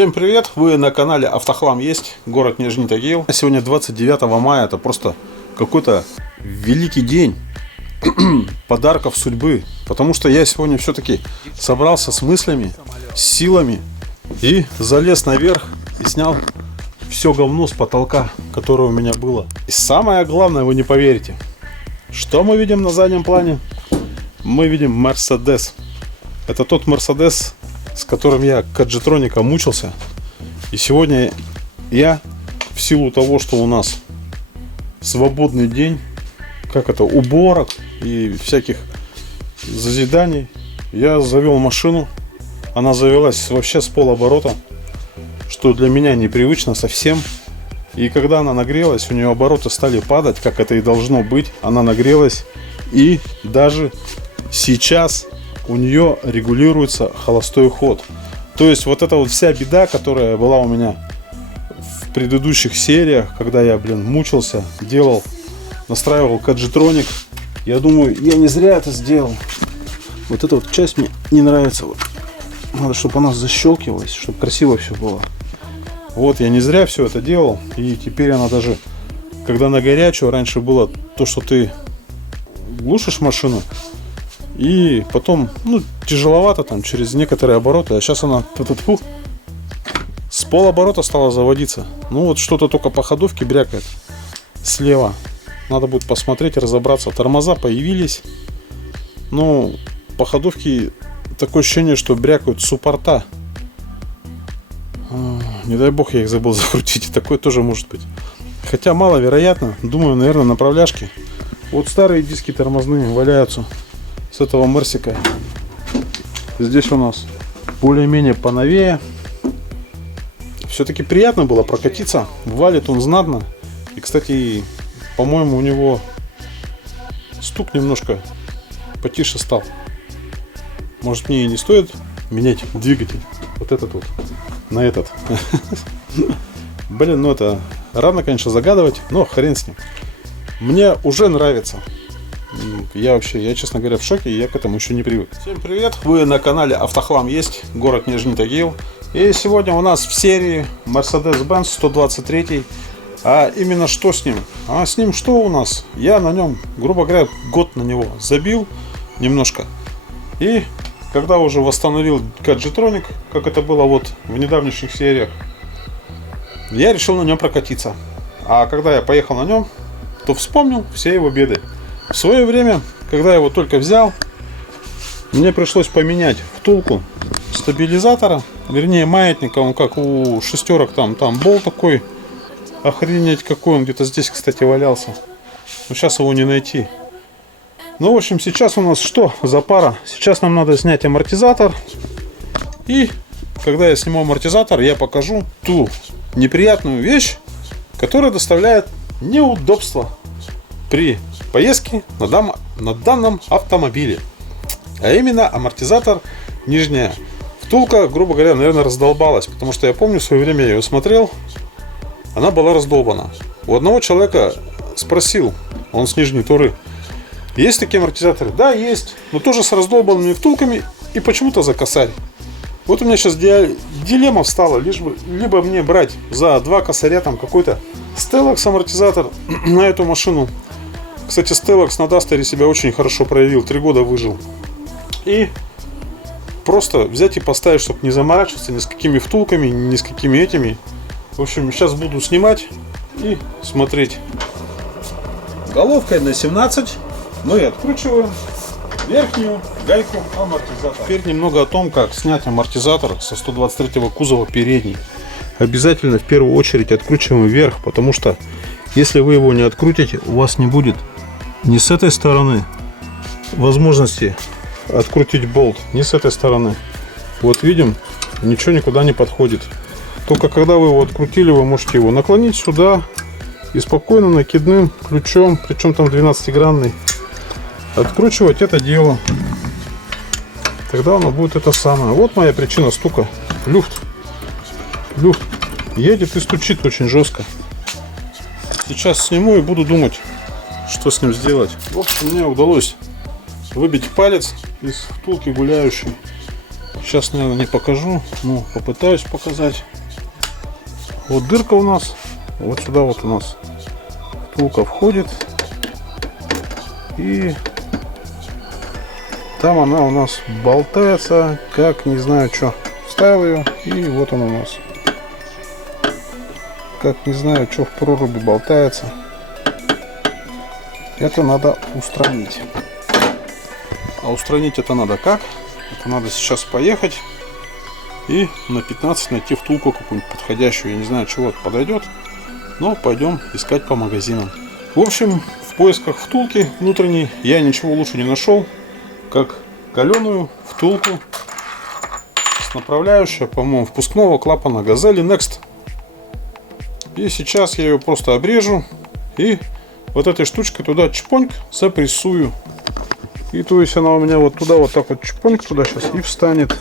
Всем привет! Вы на канале Автохлам есть, город Нижний Тагил. Сегодня 29 мая, это просто какой-то великий день подарков судьбы. Потому что я сегодня все-таки собрался с мыслями, с силами и залез наверх и снял все говно с потолка, которое у меня было. И самое главное, вы не поверите, что мы видим на заднем плане? Мы видим Мерседес. Это тот Мерседес, с которым я каджетроником мучился. И сегодня я, в силу того, что у нас свободный день, уборок и всяких зазиданий, я завел машину. Она завелась вообще с полоборота, что для меня непривычно совсем. И когда она нагрелась, у нее обороты стали падать, как это и должно быть. Она нагрелась, и даже сейчас у нее регулируется холостой ход. То есть вот эта вот вся беда, которая была у меня в предыдущих сериях, когда я, мучился, настраивал каджетроник, я думаю, я не зря это сделал. Вот эта вот часть мне не нравится. Надо, чтобы она защелкивалась, чтобы красиво все было. Вот, я не зря все это делал. И теперь она даже, когда на горячую, раньше было то, что ты глушишь машину, и потом, тяжеловато там через некоторые обороты. А сейчас она с полоборота стала заводиться. Вот что-то только по ходовке брякает слева. Надо будет посмотреть, разобраться. Тормоза появились. Но по ходовке такое ощущение, что брякают суппорта. Не дай бог, я их забыл закрутить. И такое тоже может быть. Хотя маловероятно. Думаю, наверное, направляшки. Вот старые диски тормозные валяются с этого Мерсика. Здесь у нас более-менее поновее. Все-таки приятно было прокатиться. Валит он знатно. И, кстати, по-моему, у него стук немножко потише стал. Может, мне и не стоит менять двигатель. Вот этот вот на этот. Это рано, конечно, загадывать, но хрен с ним. Мне уже нравится. Я, честно говоря, в шоке, я к этому еще не привык. Всем привет! Вы на канале Автохлам есть, город Нижний Тагил. И сегодня у нас в серии Mercedes-Benz 123. А именно что с ним? А с ним что у нас? Я на нем, грубо говоря, год на него забил немножко. И когда уже восстановил каджетроник, как это было вот в недавнешних сериях, я решил на нем прокатиться. А когда я поехал на нем, то вспомнил все его беды. В свое время, когда я его только взял, мне пришлось поменять втулку стабилизатора, вернее маятника. Он как у шестерок, там болт такой, охренеть какой, он где-то здесь, кстати, валялся. Но сейчас его не найти. В общем, сейчас у нас что за пара? Сейчас нам надо снять амортизатор. И когда я сниму амортизатор, я покажу ту неприятную вещь, которая доставляет неудобства при поездке на данном автомобиле. А именно амортизатор, нижняя втулка, грубо говоря, наверное, раздолбалась. Потому что я помню, в свое время я ее смотрел, она была раздолбана. У одного человека спросил, он с Нижней Туры: есть такие амортизаторы? Да, есть, но тоже с раздолбанными втулками и почему-то за косарь. Вот у меня сейчас дилемма встала, либо мне брать за 2 косаря там какой-то Stellax амортизатор на эту машину. Кстати, Stellax на Дастере себя очень хорошо проявил, 3 года выжил. И просто взять и поставить, чтобы не заморачиваться ни с какими втулками, ни с какими этими. В общем, сейчас буду снимать и смотреть. Головкой на 17 мы откручиваем верхнюю гайку амортизатора. Теперь немного о том, как снять амортизатор со 123 кузова передний. Обязательно в первую очередь откручиваем вверх, потому что если вы его не открутите, у вас не будет ни с этой стороны возможности открутить болт, ни с этой стороны. Вот видим, ничего никуда не подходит. Только когда вы его открутили, вы можете его наклонить сюда и спокойно накидным ключом, причем там 12-гранный, откручивать это дело. Тогда оно будет это самое. Вот моя причина стука. Люфт едет и стучит очень жестко. Сейчас сниму и буду думать, что с ним сделать. В общем, мне удалось выбить палец из втулки гуляющей. Сейчас, наверное, не покажу, но попытаюсь показать. Вот дырка у нас, вот сюда вот у нас втулка входит, и там она у нас болтается, как не знаю что. Вставил ее, и вот он у нас. Как не знаю что в проруби болтается. Это надо устранить. А устранить это надо как? Это надо сейчас поехать и на 15 найти втулку какую-нибудь подходящую. Я не знаю, чего подойдет, но пойдем искать по магазинам. В общем, в поисках втулки внутренней я ничего лучше не нашел, как каленую втулку с направляющей, по-моему, впускного клапана Газели Next. И сейчас я ее просто обрежу и вот этой штучкой туда чпоньк запрессую. И то есть она у меня вот туда вот так вот чпоньк туда сейчас и встанет.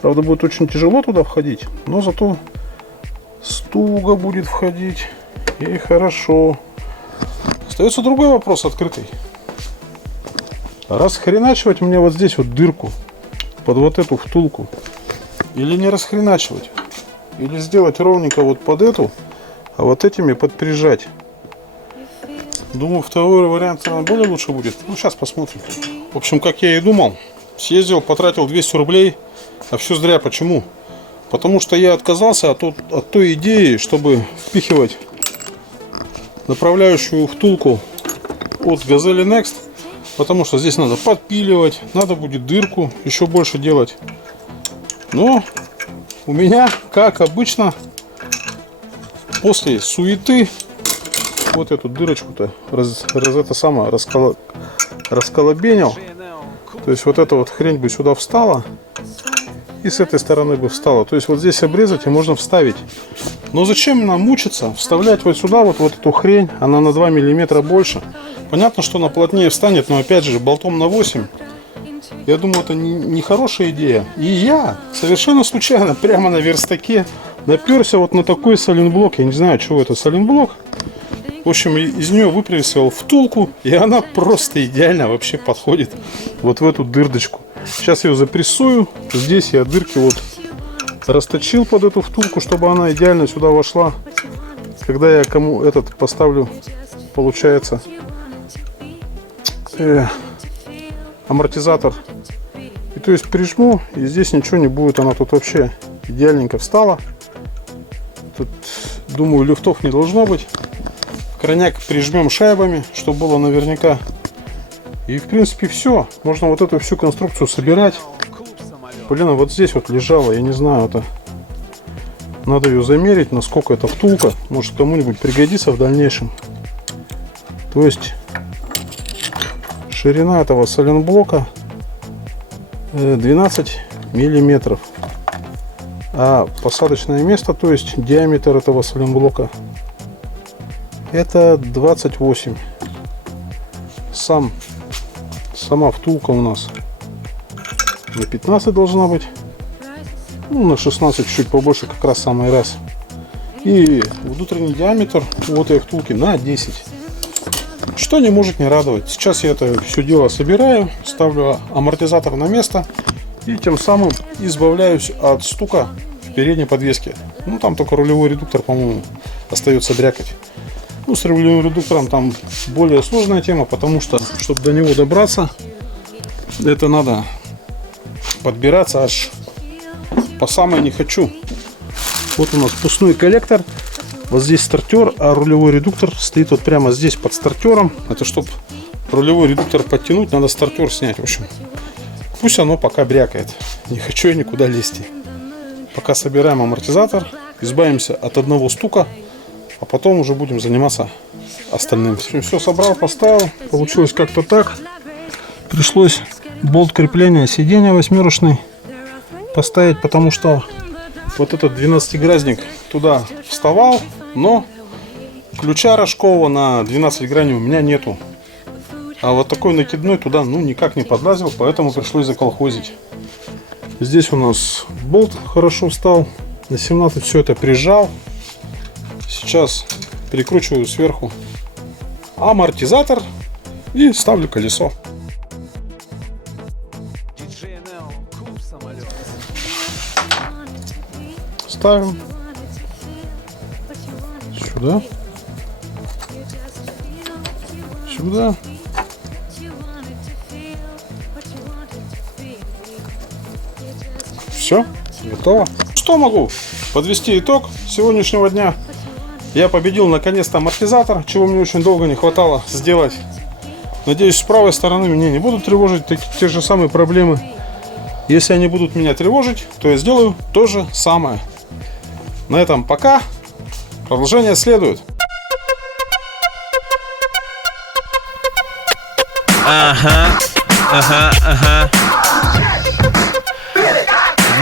Правда, будет очень тяжело туда входить, но зато стуга будет входить и хорошо. Остается другой вопрос открытый. Расхреначивать мне вот здесь вот дырку под вот эту втулку или не расхреначивать? Или сделать ровненько вот под эту, а вот этими подприжать? Думаю, второй вариант более лучше будет. Ну, сейчас посмотрим. В общем, как я и думал, съездил, потратил 200 рублей, а все зря. Почему? Потому что я отказался от той идеи, чтобы впихивать направляющую втулку от Газели Next, потому что здесь надо подпиливать, надо будет дырку еще больше делать. Но у меня, как обычно, после суеты вот эту дырочку-то расколобенил. То есть вот эта вот хрень бы сюда встала и с этой стороны бы встала. То есть вот здесь обрезать и можно вставить. Но зачем нам мучиться, вставлять вот сюда вот эту хрень, она на 2 миллиметра больше. Понятно, что она плотнее встанет, но опять же болтом на 8. Я думаю, это не хорошая идея. И я совершенно случайно прямо на верстаке наперся вот на такой соленблок. Я не знаю, чего это соленблок. В общем, из нее выпрессовал втулку, и она просто идеально вообще подходит вот в эту дырочку. Сейчас ее запрессую. Здесь я дырки вот расточил под эту втулку, чтобы она идеально сюда вошла. Когда я кому этот поставлю, получается, амортизатор. И то есть прижму, и здесь ничего не будет. Она тут вообще идеальненько встала. Тут, думаю, люфтов не должно быть. Крайняк прижмем шайбами, чтобы было наверняка. И в принципе все. Можно вот эту всю конструкцию собирать. Блин, а вот здесь вот лежала, я не знаю, это надо ее замерить, насколько эта втулка. Может, кому-нибудь пригодится в дальнейшем. То есть ширина этого соленблока 12 миллиметров. А посадочное место, то есть диаметр этого соленблока, это 28. Сама втулка у нас на 15 должна быть. Ну, на 16 чуть побольше, как раз самый раз. И внутренний диаметр у этой втулки на 10. Что не может не радовать. Сейчас я это все дело собираю, ставлю амортизатор на место и тем самым избавляюсь от стука в передней подвеске. Ну, там только рулевой редуктор, по-моему, остается брякать. Ну, с рулевым редуктором там более сложная тема, потому что, чтобы до него добраться, это надо подбираться аж по самой не хочу. Вот у нас впускной коллектор, вот здесь стартер, а рулевой редуктор стоит вот прямо здесь под стартером. Это чтобы рулевой редуктор подтянуть, надо стартер снять. В общем, пусть оно пока брякает. Не хочу я никуда лезть. Пока собираем амортизатор, избавимся от одного стука, а потом уже будем заниматься остальным. Все собрал, поставил. Получилось как-то так. Пришлось болт крепления сиденья восьмерочный поставить, потому что вот этот 12-гразник туда вставал, но ключа рожкового на 12 граней у меня нету. А вот такой накидной туда ну никак не подлазил, поэтому пришлось заколхозить. Здесь у нас болт хорошо встал. На 17 все это прижал. Сейчас перекручиваю сверху амортизатор и ставлю колесо. ставим сюда, сюда. Все, готово. Что могу подвести итог сегодняшнего дня? Я победил наконец-то амортизатор, чего мне очень долго не хватало сделать. Надеюсь, с правой стороны меня не будут тревожить те же самые проблемы. Если они будут меня тревожить, то я сделаю то же самое. На этом пока. Продолжение следует. Ага.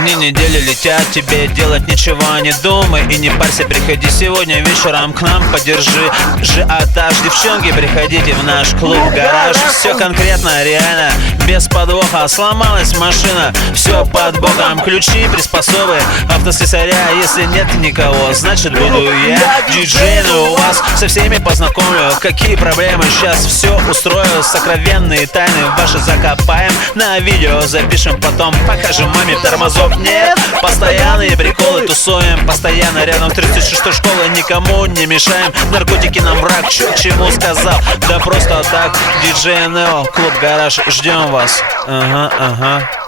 Дни недели летят, тебе делать ничего не думай. И не парься, приходи сегодня вечером к нам, подержи ажиотаж. Девчонки, приходите в наш клуб-гараж. Все конкретно, реально, без подвоха. Сломалась машина, все под боком. Ключи, приспособы, автослесаря. Если нет никого, значит буду я диджей, но у вас со всеми познакомлю. Какие проблемы, сейчас все устрою. Сокровенные тайны ваши закопаем, на видео запишем, потом покажем маме. Тормозов нет, постоянные приколы тусуем. Постоянно рядом 36-й школы, никому не мешаем. Наркотики нам враг, чё к чему сказал? Да просто так, диджей Нео, клуб-гараж, ждем вас. Ага.